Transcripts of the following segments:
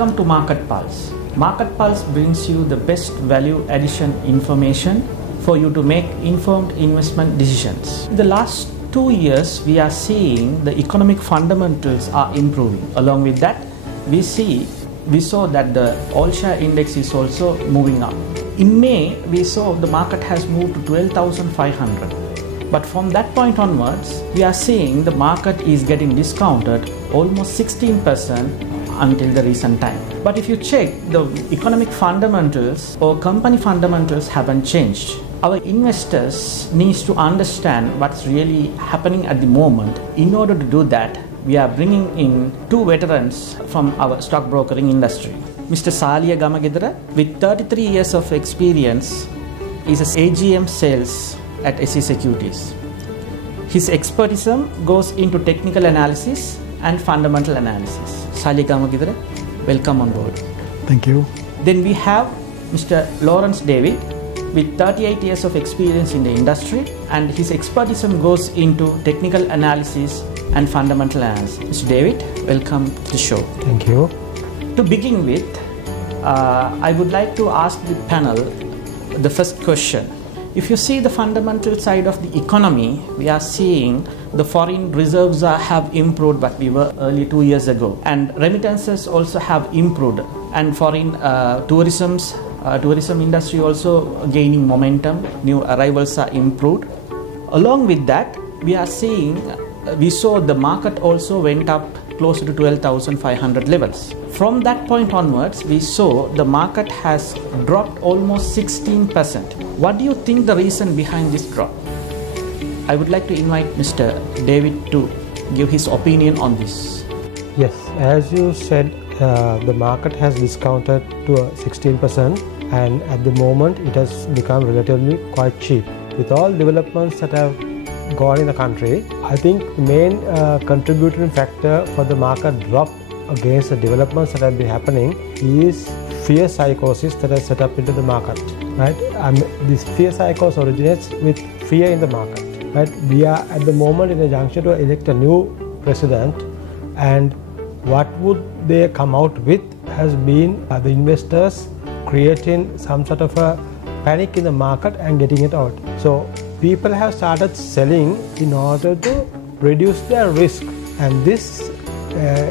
Welcome to Market Pulse. Market Pulse brings you the best value addition information for you to make informed investment decisions. In the last 2 years, we are seeing the economic fundamentals are improving. Along with that, we saw that the all-share index is also moving up. In May, we saw the market has moved to 12,500. But from that point onwards, we are seeing the market is getting discounted almost 16% until the recent time. But if you check, the economic fundamentals or company fundamentals haven't changed. Our investors need to understand what's really happening at the moment. In order to do that, we are bringing in two veterans from our stockbrokering industry. Mr. Saliya Gamagedara, with 33 years of experience, is an AGM sales at SC Securities. His expertise goes into technical analysis and fundamental analysis. Saliya Gamagedara, welcome on board. Thank you. Then we have Mr. Lawrence David with 38 years of experience in the industry, and his expertise goes into technical analysis and fundamental analysis. Mr. David, welcome to the show. Thank you. To begin with, I would like to ask the panel the first question. If you see the fundamental side of the economy, we are seeing the foreign reserves have improved what we were early 2 years ago, and remittances also have improved, and foreign tourism industry also gaining momentum. New arrivals are improved. Along with that, we saw the market also went up closer to 12,500 levels. From that point onwards, we saw the market has dropped almost 16%. What do you think the reason behind this drop? I would like to invite Mr. David to give his opinion on this. Yes, as you said, the market has discounted to 16%, and at the moment it has become relatively quite cheap. With all developments that have gone in the country, I think the main contributing factor for the market drop against the developments that have been happening is fear psychosis that has set up into the market. Right? This fear psychosis originates with fear in the market. Right? We are at the moment in a juncture to elect a new president, and what would they come out with has been the investors creating some sort of a panic in the market and getting it out. So people have started selling in order to reduce their risk, and this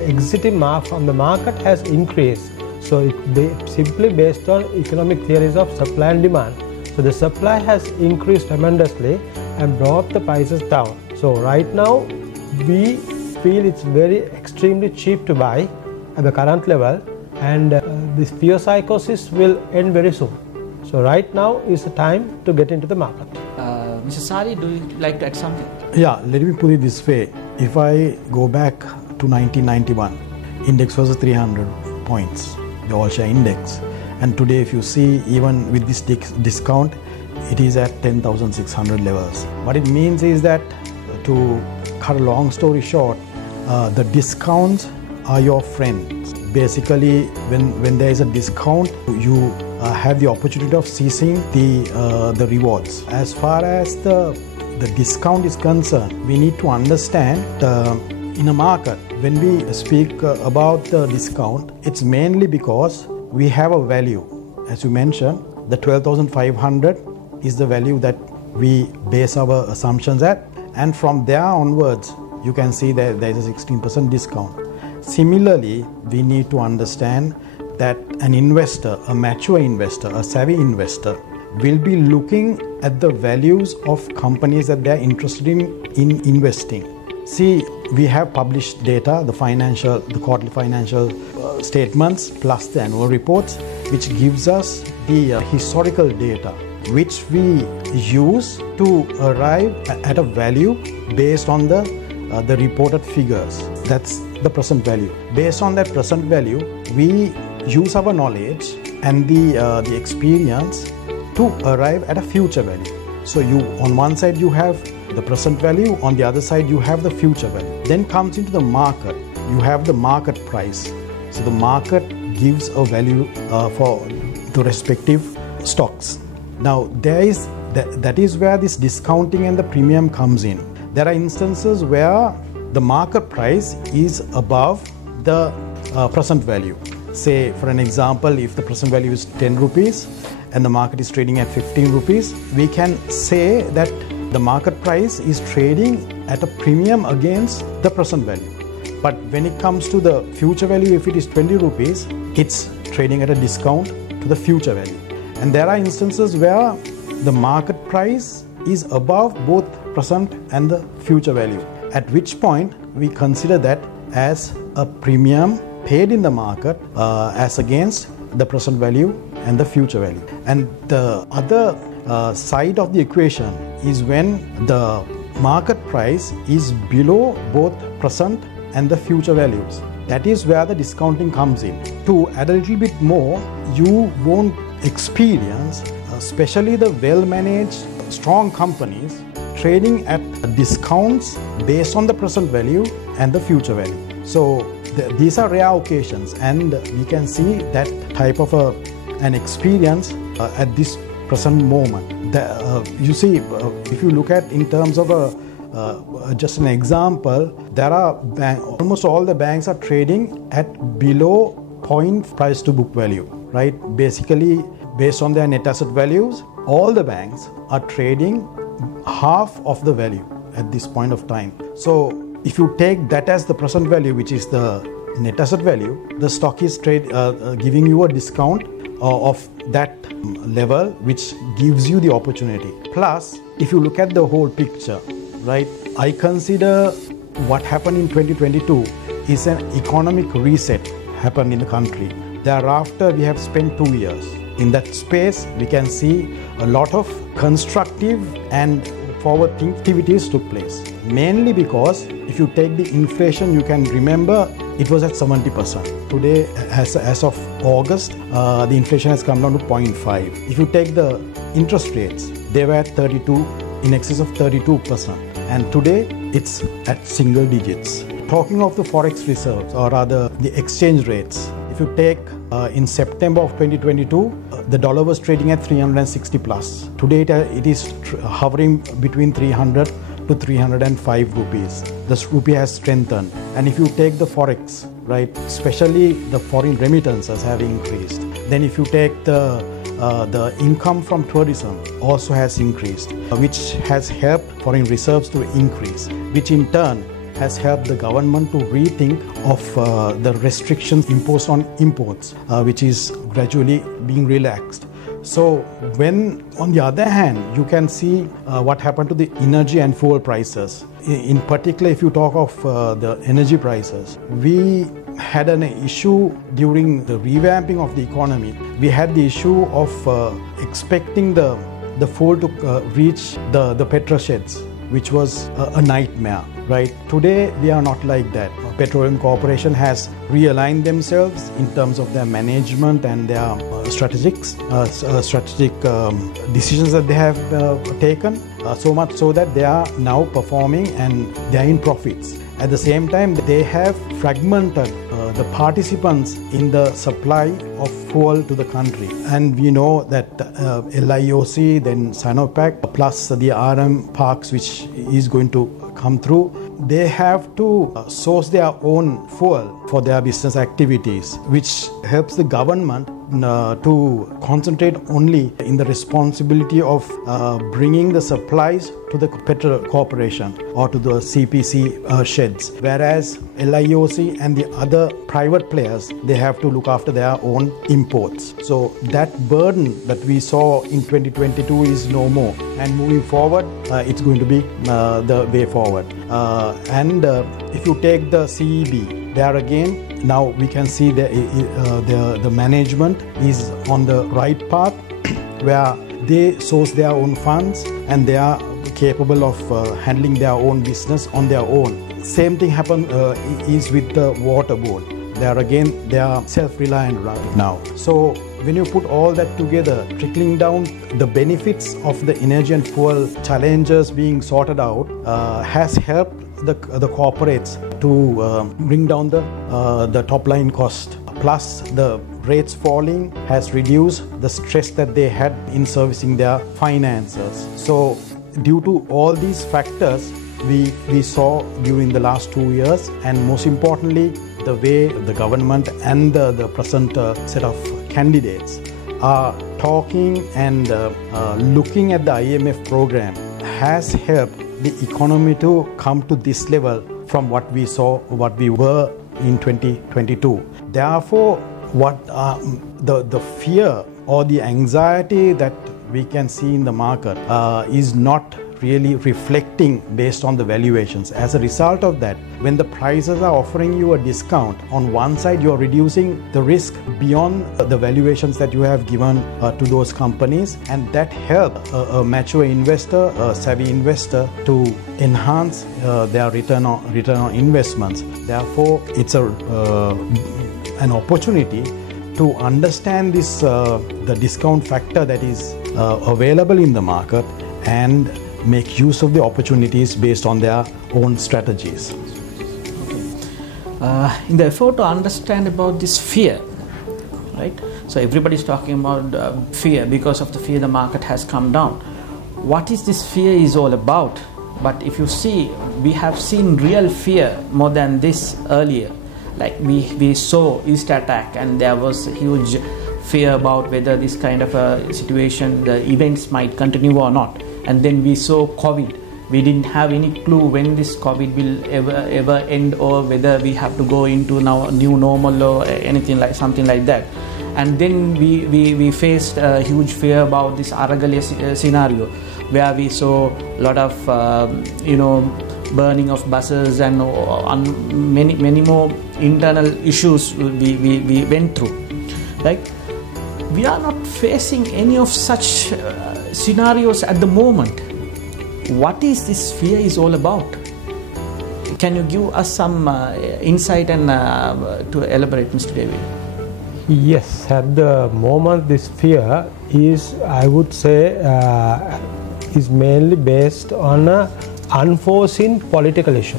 exiting from the market has increased. So it's simply based on economic theories of supply and demand. So the supply has increased tremendously and brought the prices down. So right now we feel it's very extremely cheap to buy at the current level, and this fear psychosis will end very soon. So right now is the time to get into the market. Mr. Sari, do you like to add something? Yeah, let me put it this way. If I go back to 1991, index was 300 points, the all-share index. And today, if you see, even with this discount, it is at 10,600 levels. What it means is that, to cut a long story short, the discounts are your friends. Basically, when there is a discount, you have the opportunity of seizing the rewards. As far as the discount is concerned, we need to understand in a market, when we speak about the discount, it's mainly because we have a value. As you mentioned, the 12,500 is the value that we base our assumptions at, and from there onwards, you can see that there is a 16% discount. Similarly, we need to understand that an investor, a mature investor, a savvy investor, will be looking at the values of companies that they are interested in investing. See, we have published data, the quarterly financial statements plus the annual reports, which gives us the historical data, which we use to arrive at a value based on the reported figures. That's the present value. Based on that present value, we use our knowledge and the experience to arrive at a future value. So on one side you have the present value, on the other side you have the future value. Then comes into the market, you have the market price. So the market gives a value for the respective stocks. Now that is where this discounting and the premium comes in. There are instances where the market price is above the present value. say for an example, if the present value is 10 rupees and the market is trading at 15 rupees, we can say that the market price is trading at a premium against the present value. But when it comes to the future value, if it is 20 rupees, it's trading at a discount to the future value. And there are instances where the market price is above both present and the future value, at which point we consider that as a premium paid in the market as against the present value and the future value. And the other side of the equation is when the market price is below both present and the future values. That is where the discounting comes in. To add a little bit more, you won't experience, especially the well-managed, strong companies, trading at discounts based on the present value and the future value. So these are rare occasions, and we can see that type of an experience at this present moment. You see, if you look at in terms of just an example, there are almost all the banks are trading at below point price to book value, right? Basically, based on their net asset values, all the banks are trading half of the value at this point of time. So if you take that as the present value, which is the net asset value, the stock is giving you a discount of that level, which gives you the opportunity. Plus, if you look at the whole picture, right, I consider what happened in 2022 is an economic reset happened in the country. Thereafter, we have spent 2 years. In that space, we can see a lot of constructive and forward-thinking activities took place. Mainly because if you take the inflation, you can remember it was at 70%. Today, as of August, the inflation has come down to 0.5. If you take the interest rates, they were at 32, in excess of 32%. And today, it's at single digits. Talking of the forex reserves, or rather the exchange rates, if you take in September of 2022, the dollar was trading at 360 plus. Today it is hovering between 300 to 305 rupees. The rupee has strengthened. And if you take the forex, right, especially the foreign remittances have increased. Then if you take the income from tourism also has increased, which has helped foreign reserves to increase, which in turn has helped the government to rethink of the restrictions imposed on imports, which is gradually being relaxed. So when, on the other hand, you can see what happened to the energy and fuel prices. In particular, if you talk of the energy prices, we had an issue during the revamping of the economy. We had the issue of expecting the fuel to reach the petrol sheds, which was a nightmare, right? Today, we are not like that. Petroleum Corporation has realigned themselves in terms of their management and their strategic decisions that they have taken, so much so that they are now performing and they are in profits. At the same time, they have fragmented the participants in the supply of fuel to the country. And we know that LIOC, then Sinopec, plus the RM parks, which is going to come through, they have to source their own fuel for their business activities, which helps the government to concentrate only in the responsibility of bringing the supplies to the petrol corporation or to the CPC sheds, whereas LIOC and the other private players, they have to look after their own imports. So that burden that we saw in 2022 is no more, and moving forward, it's going to be the way forward. And if you take the CEB, there again, now we can see the management is on the right path, where they source their own funds and they are capable of handling their own business on their own. Same thing is with the water board. There again, they are self-reliant right now. So when you put all that together, trickling down, the benefits of the energy and fuel challenges being sorted out has helped the corporates to bring down the top line cost. Plus, the rates falling has reduced the stress that they had in servicing their finances. So due to all these factors, we saw during the last 2 years, and most importantly, the way the government and the present set of candidates are talking and looking at the IMF program has helped the economy to come to this level from what we saw, what we were in 2022. Therefore, what the fear or the anxiety that we can see in the market is not really reflecting based on the valuations. As a result of that, when the prices are offering you a discount, on one side you are reducing the risk beyond the valuations that you have given to those companies, and that helps a mature investor, a savvy investor to enhance their return on investments. Therefore, it's an opportunity to understand this the discount factor that is available in the market and make use of the opportunities based on their own strategies. In the effort to understand about this fear, right? So everybody's talking about fear. Because of the fear, the market has come down. What is this fear is all about? But if you see, we have seen real fear more than this earlier. Like we saw East attack, and there was a huge fear about whether this kind of a situation, the events might continue or not. And then we saw COVID. We didn't have any clue when this COVID will ever end, or whether we have to go into now a new normal or anything like something like that. And then we faced a huge fear about this Aragale scenario, where we saw a lot of burning of buses and many more internal issues we went through. Like, we are not facing any of such scenarios at the moment. What is this fear is all about? Can you give us some insight and to elaborate, Mr. David? Yes, at the moment this fear is, I would say, is mainly based on an unforeseen political issue.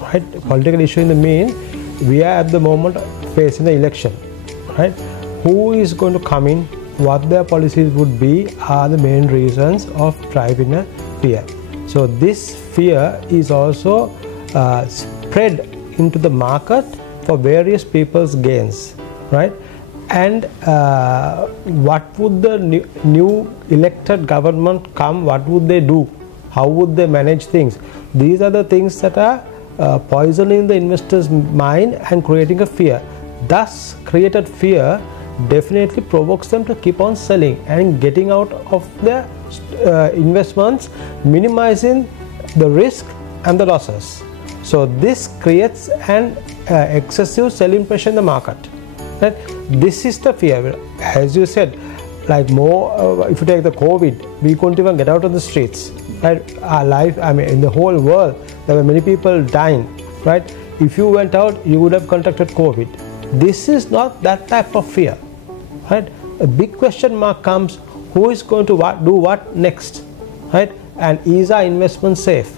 Right? Political issue in the mean, we are at the moment facing the election. Right? Who is going to come in, what their policies would be, are the main reasons of driving a fear. So this fear is also spread into the market for various people's gains, right? And what would the new elected government come, what would they do? How would they manage things? These are the things that are poisoning the investor's mind and creating a fear. Thus, created fear definitely provokes them to keep on selling and getting out of their investments, minimizing the risk and the losses. So this creates an excessive selling pressure in the market. Right? This is the fear. As you said, like more, if you take the COVID, we couldn't even get out on the streets. Right? Our life, I mean, in the whole world, there were many people dying. Right? If you went out, you would have contracted COVID. This is not that type of fear. Right? A big question mark comes, who is going to do what next? Right? And is our investment safe?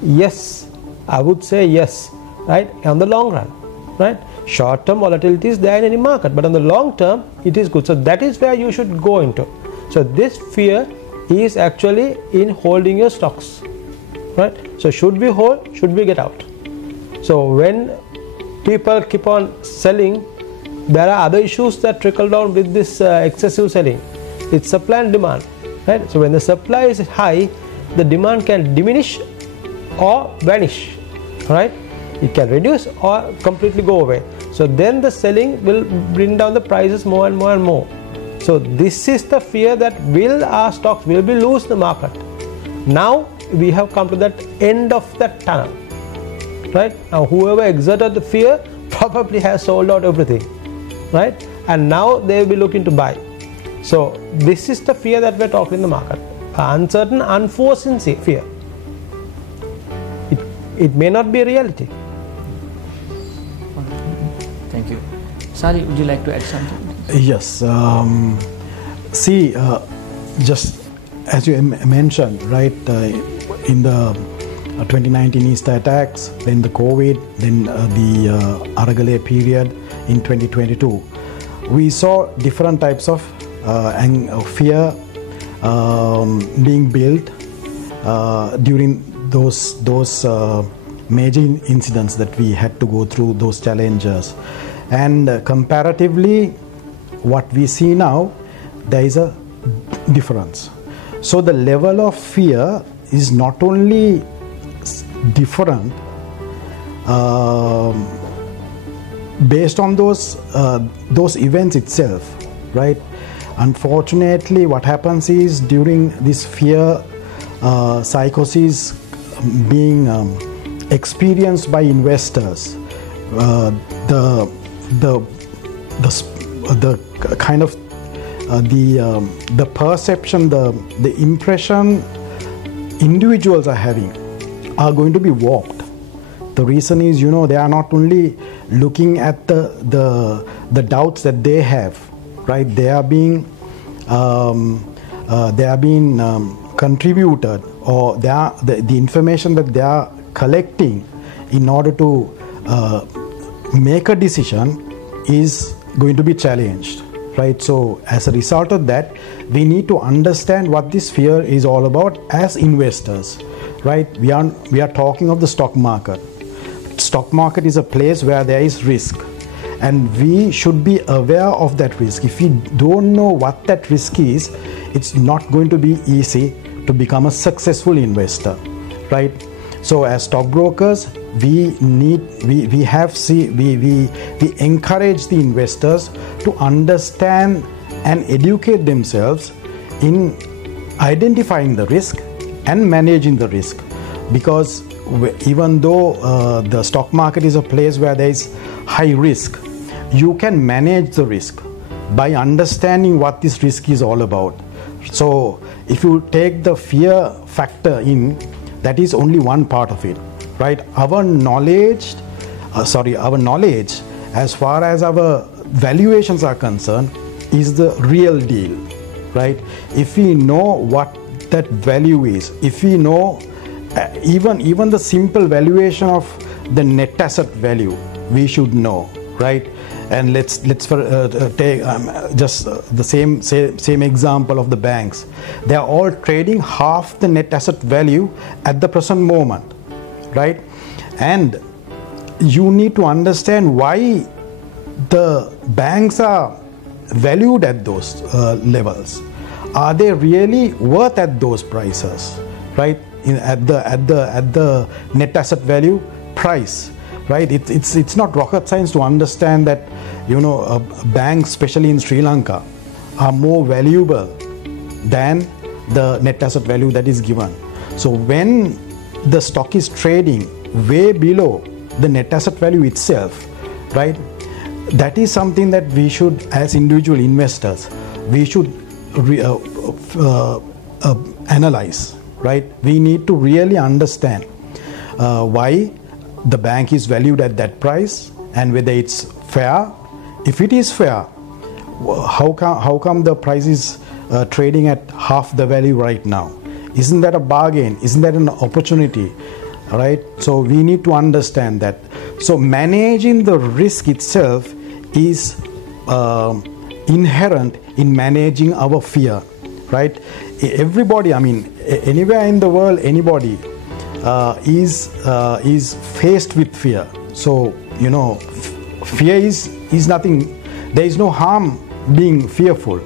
Yes, I would say yes. Right? On the long run. Right? Short-term volatility is there in any market, but on the long term, it is good. So that is where you should go into. So this fear is actually in holding your stocks. Right? So should we hold? Should we get out? So when people keep on selling, there are other issues that trickle down with this excessive selling. It's supply and demand. Right? So when the supply is high, the demand can diminish or vanish. Right? It can reduce or completely go away. So then the selling will bring down the prices more and more and more. So this is the fear that our stocks will be lose the market. Now we have come to that end of that tunnel. Right? Now whoever exerted the fear probably has sold out everything. Right? And now they will be looking to buy. So this is the fear that we're talking in the market. Uncertain, unforeseen fear. It may not be a reality. Thank you. Sari, would you like to add something? Yes. Just as you mentioned, right, in the 2019 Easter attacks, then the COVID, then the Aragale period in 2022, we saw different types of fear being built during those major incidents that we had to go through, those challenges. And comparatively, what we see now, there is a difference. So the level of fear is not only different based on those events itself, right? Unfortunately, what happens is during this fear psychosis being experienced by investors, the kind of the perception, the impression individuals are having are going to be warped. The reason is, they are not only looking at the doubts that they have, right? They are being contributed, or the information that they are collecting in order to make a decision is going to be challenged, right? So as a result of that, we need to understand what this fear is all about as investors, right? We are talking of the stock market. Stock market is a place where there is risk, and we should be aware of that risk. If we don't know what that risk is, it's not going to be easy to become a successful investor, right? So as stockbrokers, we encourage the investors to understand and educate themselves in identifying the risk and managing the risk, because even though the stock market is a place where there is high risk, you can manage the risk by understanding what this risk is all about. So if you take the fear factor in, that is only one part of it, right? Our knowledge as far as our valuations are concerned is the real deal, right? If we know what that value is, if we know even the simple valuation of the net asset value, we should know, right? And let's take just the same example of the banks. They are all trading half the net asset value at the present moment, right? And you need to understand why the banks are valued at those levels. Are they really worth at those prices, right? At the net asset value price, right? It's not rocket science to understand that banks, especially in Sri Lanka, are more valuable than the net asset value that is given. So when the stock is trading way below the net asset value itself, right, that is something that we should, as individual investors, we should analyze, right? We need to really understand why the bank is valued at that price and whether it's fair. If it is fair, how come the price is trading at half the value right now? Isn't that a bargain? Isn't that an opportunity? All right. So we need to understand that. So managing the risk itself is inherent in managing our fear, right? Everybody, anywhere in the world, anybody is faced with fear. So fear is nothing. There is no harm being fearful,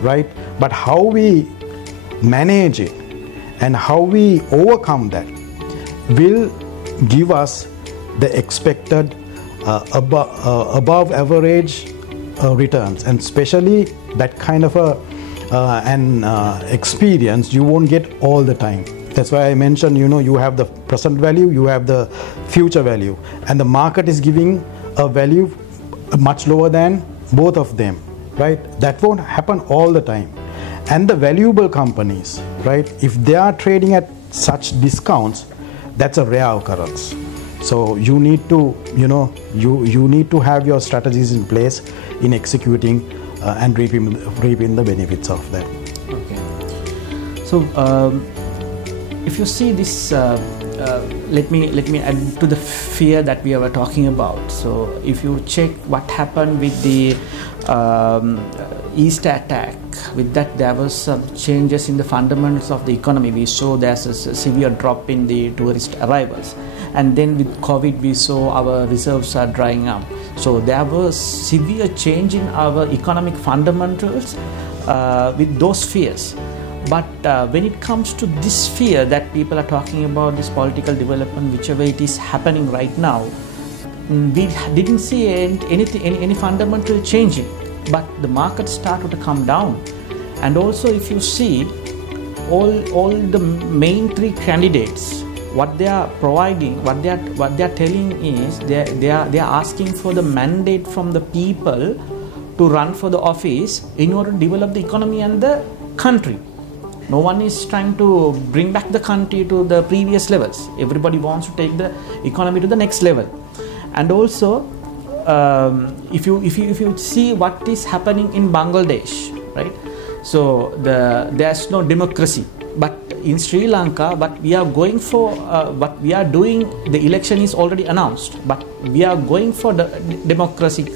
right? But how we manage it and how we overcome that will give us the expected above average returns, and especially that kind of an experience you won't get all the time. That's why I mentioned, you have the present value, you have the future value, and the market is giving a value much lower than both of them, right? That won't happen all the time. And the valuable companies, right, if they are trading at such discounts, that's a rare occurrence. So you need to, you need to have your strategies in place in executing and reaping the benefits of that. Okay. So if you see this, let me add to the fear that we were talking about. So if you check what happened with the Easter attack, with that there was some changes in the fundamentals of the economy. We saw there's a severe drop in the tourist arrivals, and then with COVID we saw our reserves are drying up. So there was severe change in our economic fundamentals with those fears. But when it comes to this fear that people are talking about, this political development, whichever it is happening right now, we didn't see any fundamental changing, but the market started to come down. And also, if you see all the main three candidates, what they are providing, what they are telling is they are asking for the mandate from the people to run for the office in order to develop the economy and the country. No one is trying to bring back the country to the previous levels. Everybody wants to take the economy to the next level. And also, if you see what is happening in Bangladesh, right? So there's no democracy. But in Sri Lanka, what we are going for, what we are doing, the election is already announced. But we are going for the democratic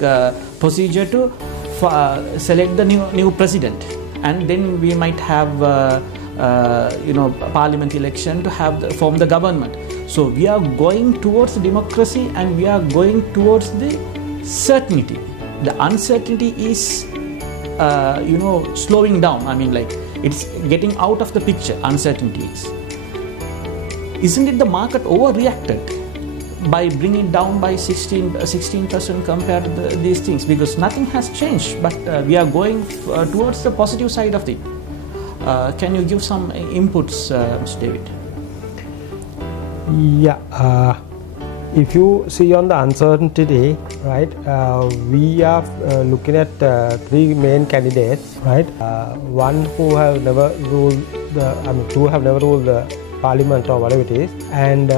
procedure to select the new president. And then we might have parliament election to form the government. So we are going towards democracy and we are going towards the certainty. The uncertainty is slowing down. I mean, like, it's getting out of the picture. Uncertainty is. Isn't it the market overreacted by bringing it down by 16% compared to these things? Because nothing has changed, but we are going towards the positive side of it. Can you give some inputs, Mr. David? Yeah. If you see on the uncertainty, right, we are looking at three main candidates, right? One who have never ruled two have never ruled the parliament or whatever it is, and the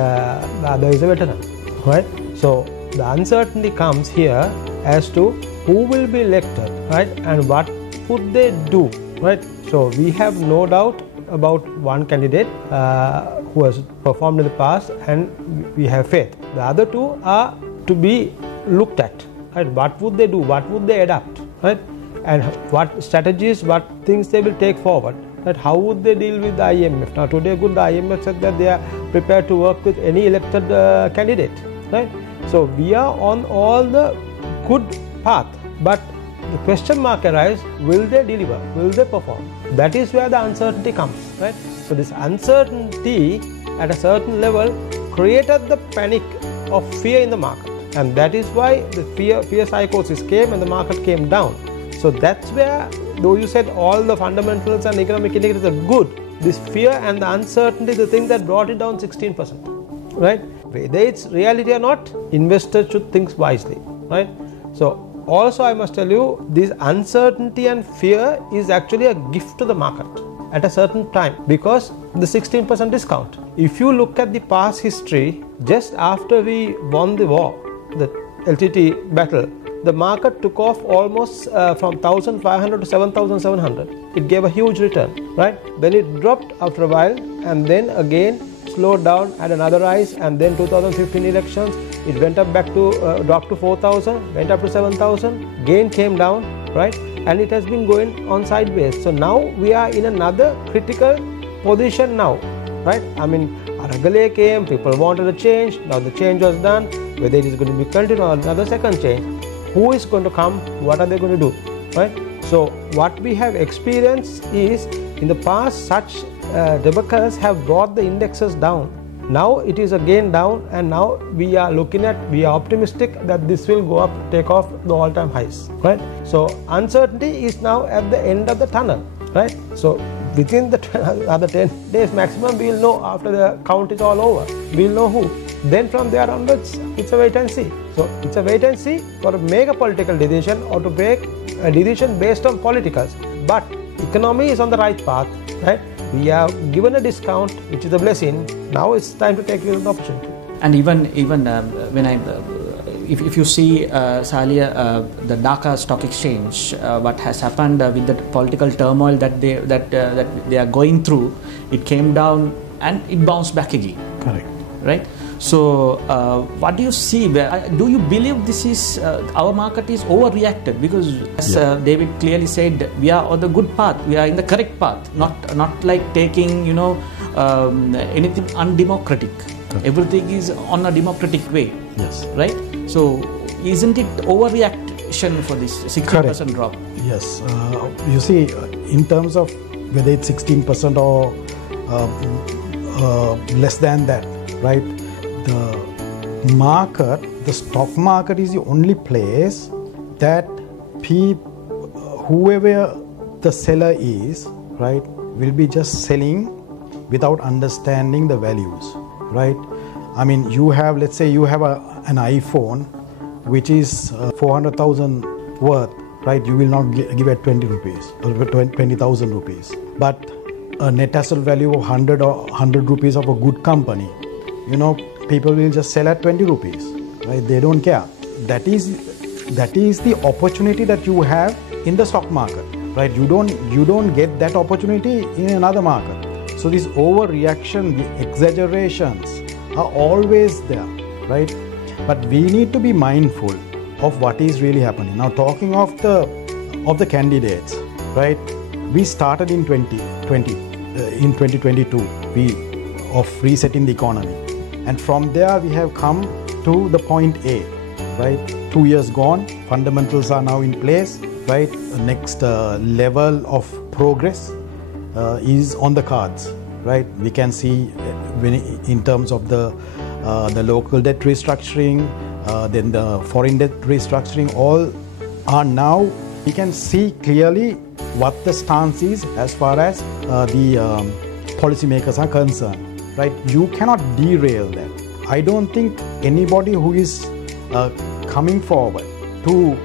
other is a veteran, right? So the uncertainty comes here as to who will be elected, right, and what would they do, right? So we have no doubt about one candidate who has performed in the past, and we have faith. The other two are to be looked at, right? What would they do? What would they adapt, right? And what strategies, what things they will take forward, right? How would they deal with the IMF? Now today, the IMF said that they are prepared to work with any elected candidate, right? So we are on all the good path, but the question mark arises: will they deliver? Will they perform? That is where the uncertainty comes, right? So this uncertainty at a certain level created the panic of fear in the market, and that is why the fear psychosis came and the market came down. So that's where, though you said all the fundamentals and economic indicators are good, this fear and the uncertainty is the thing that brought it down 16%, right? Whether it's reality or not, investors should think wisely, right? So also I must tell you, this uncertainty and fear is actually a gift to the market at a certain time, because the 16% discount. If you look at the past history, just after we won the war, the LTT battle, the market took off almost from 1,500 to 7,700. It gave a huge return, right? Then it dropped after a while, and then again slowed down, had another rise, and then 2015 elections, it went up back to dropped to 4,000, went up to 7,000, again came down, right? And it has been going on sideways. So now we are in another critical position now, right? I mean, Aragale came, people wanted a change, now the change was done. Whether it is going to be continued or another second change, who is going to come, what are they going to do, right? So what we have experienced is, in the past, such debacles have brought the indexes down. Now it is again down, and now we are optimistic that this will go up, take off the all-time highs, right? So uncertainty is now at the end of the tunnel, right? So within the other 10 days maximum, we will know after the count is all over. We will know who. Then from there onwards, it's a wait and see. So it's a wait and see for to make a political decision or to make a decision based on politicals. But economy is on the right path, right? We are given a discount, which is a blessing. Now it's time to take the opportunity. And even when if you see Salia, the Dhaka Stock Exchange, what has happened with the political turmoil that they are going through, it came down and it bounced back again. Correct. Right. So what do you see? Do you believe this is our market is overreacted? Because as David clearly said, we are on the good path. We are in the correct path. Not like taking anything undemocratic. Everything is on a democratic way. Yes. Right? So, isn't it overreaction for this 16% drop? Yes. You see, in terms of whether it's 16% or less than that, right? The market, the stock market is the only place that whoever the seller is, right, will be just selling without understanding the values, right? I mean, let's say you have an iPhone which is 400,000 worth, right? You will not give it 20 rupees or 20,000 rupees. But a net asset value of 100 or 100 rupees of a good company, people will just sell at 20 rupees, right? They don't care. That is the opportunity that you have in the stock market, right? You don't get that opportunity in another market. So this overreaction, the exaggerations are always there, right? But we need to be mindful of what is really happening. Now, talking of the candidates, right? We started in 2022 of resetting the economy, and from there we have come to the point A, right? 2 years gone, fundamentals are now in place, right? The next level of progress is on the cards, right? We can see in terms of the local debt restructuring, then the foreign debt restructuring, all are now, we can see clearly what the stance is as far as the policymakers are concerned, right? You cannot derail that. I don't think anybody who is coming forward to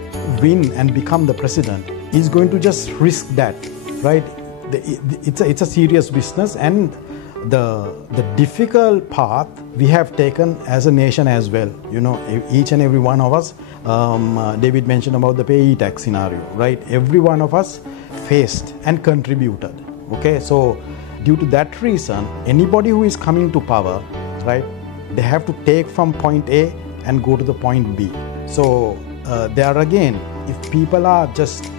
win and become the president is going to just risk that, right? It's a serious business, and the difficult path we have taken as a nation as well. Each and every one of us, David mentioned about the payee tax scenario, right? Every one of us faced and contributed. Okay, so due to that reason, anybody who is coming to power, right, they have to take from point A and go to the point B. So there again, if people are just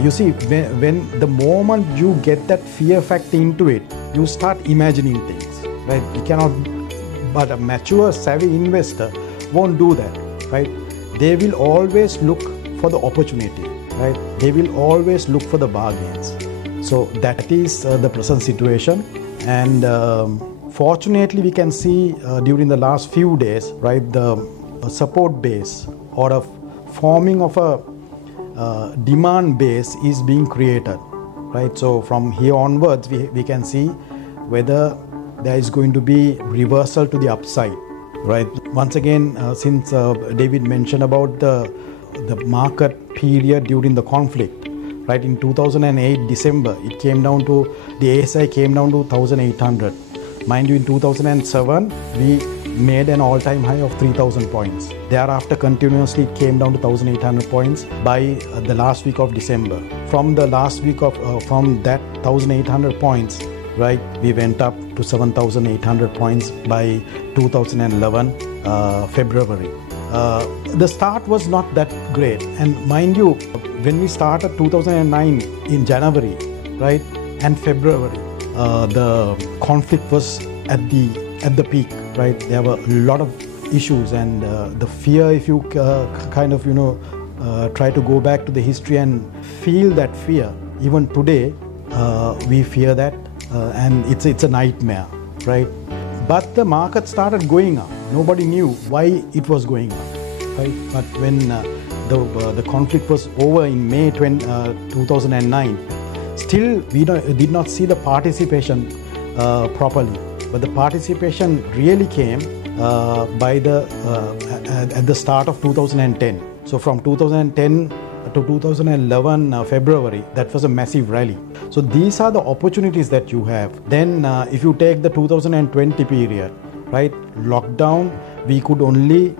you see, when the moment you get that fear factor into it, you start imagining things, right? You cannot, but a mature, savvy investor won't do that, right? They will always look for the opportunity, right? They will always look for the bargains. So that is the present situation, and fortunately we can see during the last few days, right, the support base or a forming of a demand base is being created, right? So from here onwards we can see whether there is going to be reversal to the upside, right? Once again, since David mentioned about the market period during the conflict, right? In 2008 December, it came down to, the ASI came down to 1,800. Mind you, in 2007 we made an all-time high of 3,000 points. Thereafter, continuously it came down to 1,800 points by the last week of December. From the last week of from that 1,800 points, right, we went up to 7,800 points by 2011 February. The start was not that great, and mind you, when we started 2009 in January, right, and February, the conflict was at the peak, right? There were a lot of issues, and the fear, if you kind of try to go back to the history and feel that fear, even today we fear that, and it's a nightmare, right? But the market started going up. Nobody knew why it was going up, right? But when the conflict was over in May 2009, still we did not see the participation properly. But the participation really came at the start of 2010. So from 2010 to 2011 February, that was a massive rally. So these are the opportunities that you have. Then if you take the 2020 period, right, lockdown, we could only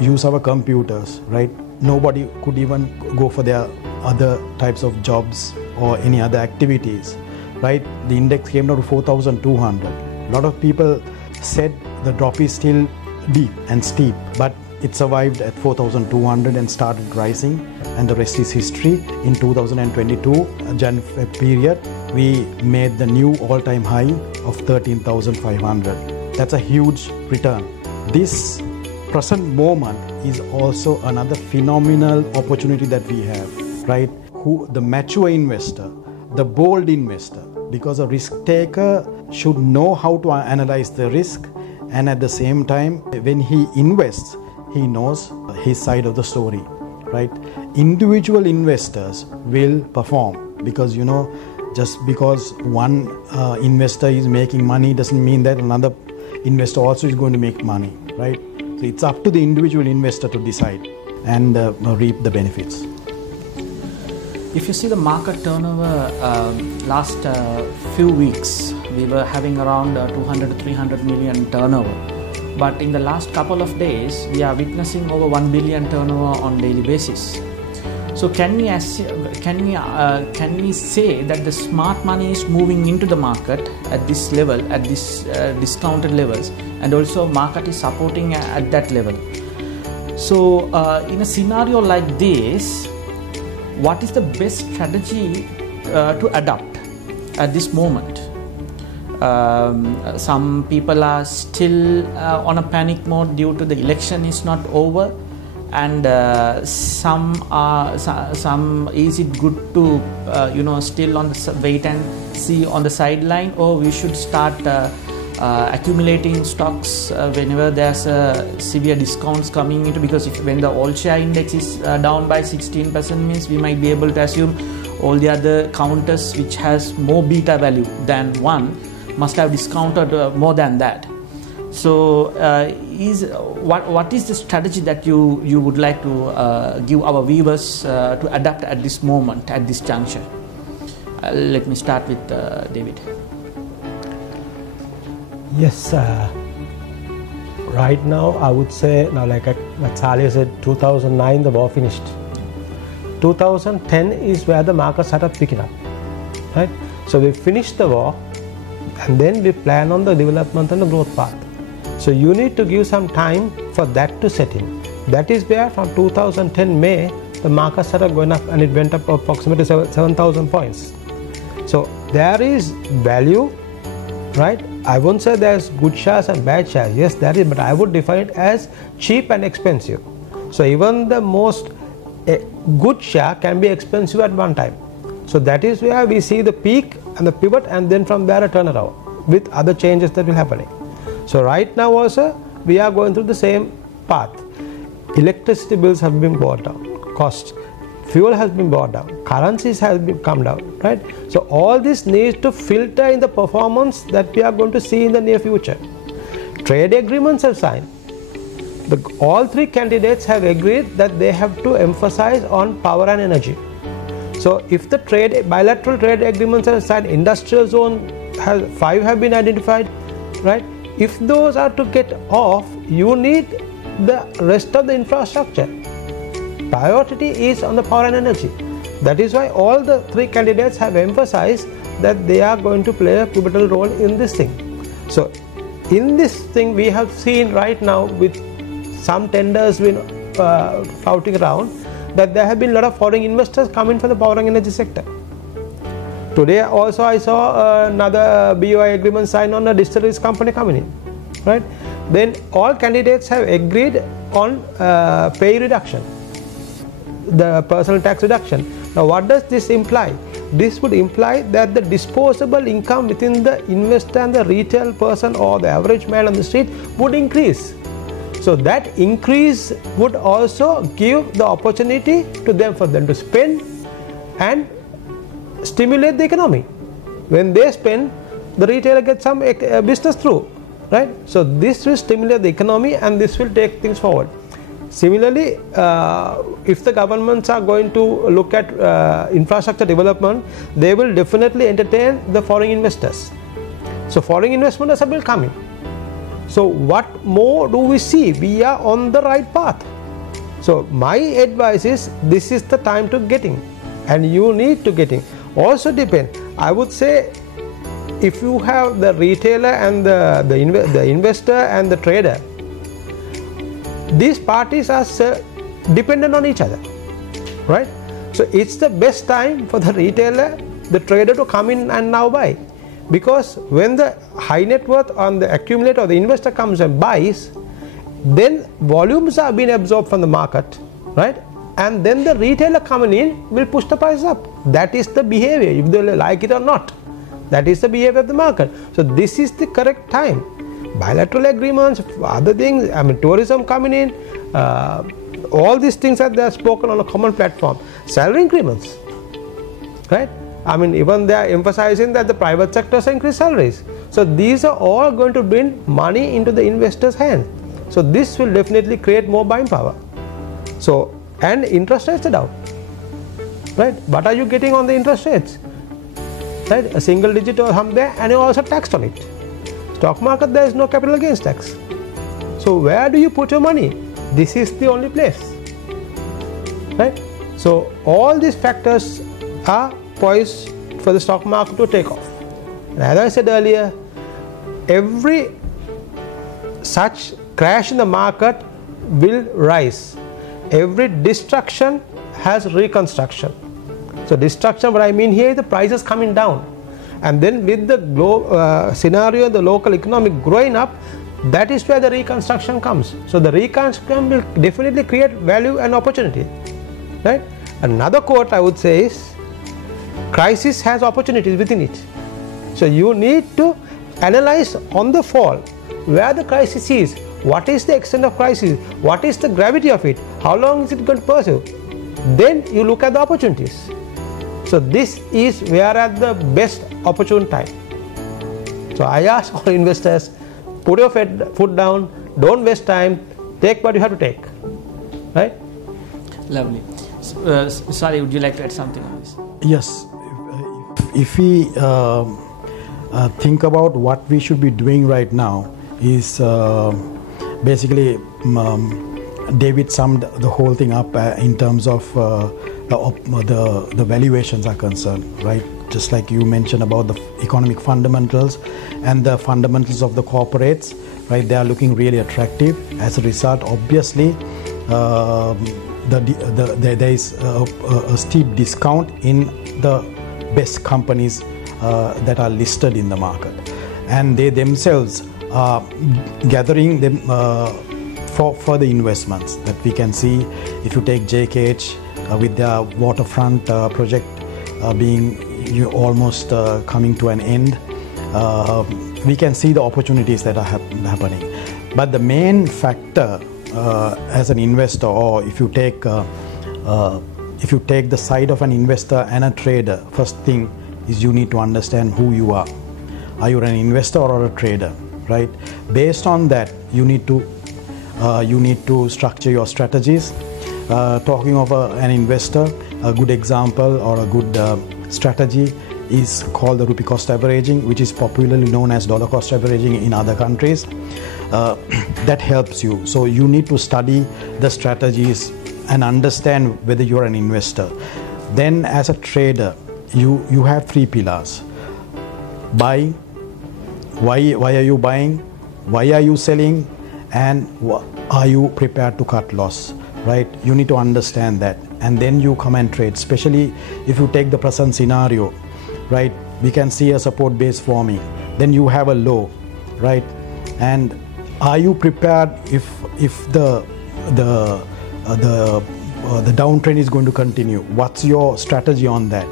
use our computers, right? Nobody could even go for their other types of jobs or any other activities, right? The index came down to 4,200. A lot of people said the drop is still deep and steep, but it survived at 4,200 and started rising, and the rest is history. In 2022 Jan-Feb period, we made the new all-time high of 13,500. That's a huge return. This present moment is also another phenomenal opportunity that we have, right? Who the mature investor, the bold investor, because a risk taker should know how to analyze the risk, and at the same time, when he invests, he knows his side of the story, right? Individual investors will perform because, just because one investor is making money doesn't mean that another investor also is going to make money, right? So it's up to the individual investor to decide and reap the benefits. If you see the market turnover last few weeks, we were having around 200 to 300 million turnover. But in the last couple of days, we are witnessing over 1 billion turnover on daily basis. So can we say that the smart money is moving into the market at this level, at this discounted levels, and also market is supporting at that level? So in a scenario like this, what is the best strategy to adopt at this moment? Some people are still on a panic mode due to the election is not over, and some is it good to still on the wait and see on the sideline, or we should start accumulating stocks whenever there's severe discounts coming into, because when the all share index is down by 16% means we might be able to assume all the other counters which has more beta value than 1 must have discounted more than that. So what is the strategy that you would like to give our viewers to adapt at this moment, at this juncture? Let me start with David. Yes, right now I would say, now like Charlie said, 2009 the war finished. 2010 is where the market started picking up, right? So we finished the war and then we plan on the development and the growth path. So you need to give some time for that to set in. That is where from 2010 May the market started going up, and it went up approximately 7,000 points. So there is value, right? I won't say there's good shares and bad shares. Yes, there is, but I would define it as cheap and expensive. So even the most good share can be expensive at one time. So that is where we see the peak and the pivot, and then from there a turnaround with other changes that will happening. So right now also we are going through the same path. Electricity bills have been brought down, costs, fuel has been brought down, currencies have been come down, right? So all this needs to filter in the performance that we are going to see in the near future. Trade agreements are signed. All three candidates have agreed that they have to emphasize on power and energy. So if the bilateral trade agreements are signed, industrial zone 5 have been identified, right? If those are to get off, you need the rest of the infrastructure. Priority is on the power and energy. That is why all the three candidates have emphasized that they are going to play a pivotal role in this thing. So in this thing we have seen right now with some tenders been floating around, that there have been a lot of foreign investors coming from the power and energy sector. Today also I saw another BOI agreement signed on a distilleries company coming in, right? Then all candidates have agreed on pay reduction, the personal tax reduction. Now what does this imply? This would imply that the disposable income within the investor and the retail person or the average man on the street would increase. So that increase would also give the opportunity to them for them to spend and stimulate the economy. When they spend, the retailer gets some business through, right? So this will stimulate the economy and this will take things forward. Similarly, if the governments are going to look at infrastructure development, they will definitely entertain the foreign investors. So foreign investments will come in. So what more do we see? We are on the right path. So my advice is, this is the time to get in, and you need to get in. Also depend, I would say, if you have the retailer and the investor and the trader, these parties are dependent on each other, right? So it's the best time for the retailer, the trader to come in and now buy. Because when the high net worth on the accumulator or the investor comes and buys, then volumes are being absorbed from the market, right? And then the retailer coming in will push the price up. That is the behavior, if they like it or not. That is the behavior of the market. So this is the correct time. Bilateral agreements, other things, I mean tourism coming in, all these things that they are spoken on a common platform. Salary increments, right? I mean, even they are emphasizing that the private sector has increased salaries. So these are all going to bring money into the investor's hand. So this will definitely create more buying power. So, and interest rates are down, right? What are you getting on the interest rates? Right? A single digit or something there, and you also taxed on it. Stock market, there is no capital gains tax. So where do you put your money? This is the only place, right? So all these factors are poised for the stock market to take off. And as I said earlier, every such crash in the market will rise. Every destruction has reconstruction. So destruction, what I mean here is the prices coming down. And then with the scenario, the local economy growing up, that is where the reconstruction comes. So the reconstruction will definitely create value and opportunity, right? Another quote I would say is, crisis has opportunities within it. So you need to analyze on the fall where the crisis is, what is the extent of crisis, what is the gravity of it, how long is it going to pursue. Then you look at the opportunities. So this is where at the best opportune time. So I ask all investors, put your foot down, don't waste time, take what you have to take, right? Lovely. Sorry, would you like to add something on this? Yes. If we think about what we should be doing right now is basically David summed the whole thing up in terms of the valuations are concerned, right? Just like you mentioned about the economic fundamentals and the fundamentals of the corporates, right? They are looking really attractive. As a result, obviously, there is a steep discount in the best companies that are listed in the market, and they themselves are gathering them for the investments that we can see. If you take JKH with their waterfront project being almost coming to an end, we can see the opportunities that are happening. But the main factor as an investor, or if you take the side of an investor and a trader, first thing is you need to understand who you are. Are you an investor or a trader, right? Based on that, you need to structure your strategies. Talking of an investor, a good example or a good strategy is called the rupee cost averaging, which is popularly known as dollar cost averaging in other countries. That helps you. So you need to study the strategies and understand whether you're an investor. Then as a trader, you have three pillars. Buy, why are you buying, why are you selling, and are you prepared to cut loss, right? You need to understand that, and then you come and trade. Especially if you take the present scenario, right? We can see a support base forming, then you have a low, right? And are you prepared if the downtrend is going to continue? What's your strategy on that,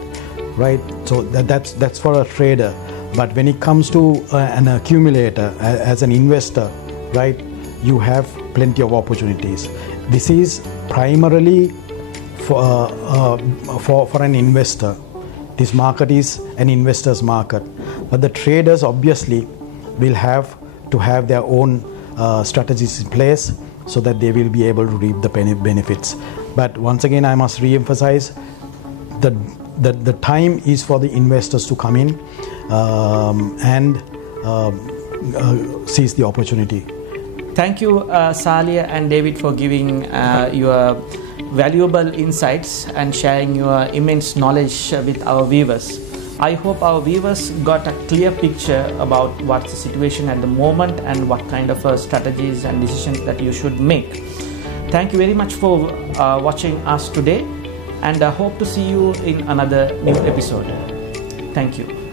right? So that's for a trader. But when it comes to an accumulator, as an investor, right, you have plenty of opportunities. This is primarily for an investor. This market is an investor's market, but the traders obviously will have to have their own strategies in place so that they will be able to reap the benefits. But once again, I must re-emphasize the time is for the investors to come in and seize the opportunity. Thank you, Salia and David, for giving your valuable insights and sharing your immense knowledge with our viewers. I hope our viewers got a clear picture about what's the situation at the moment and what kind of strategies and decisions that you should make. Thank you very much for watching us today, and I hope to see you in another new episode. Thank you.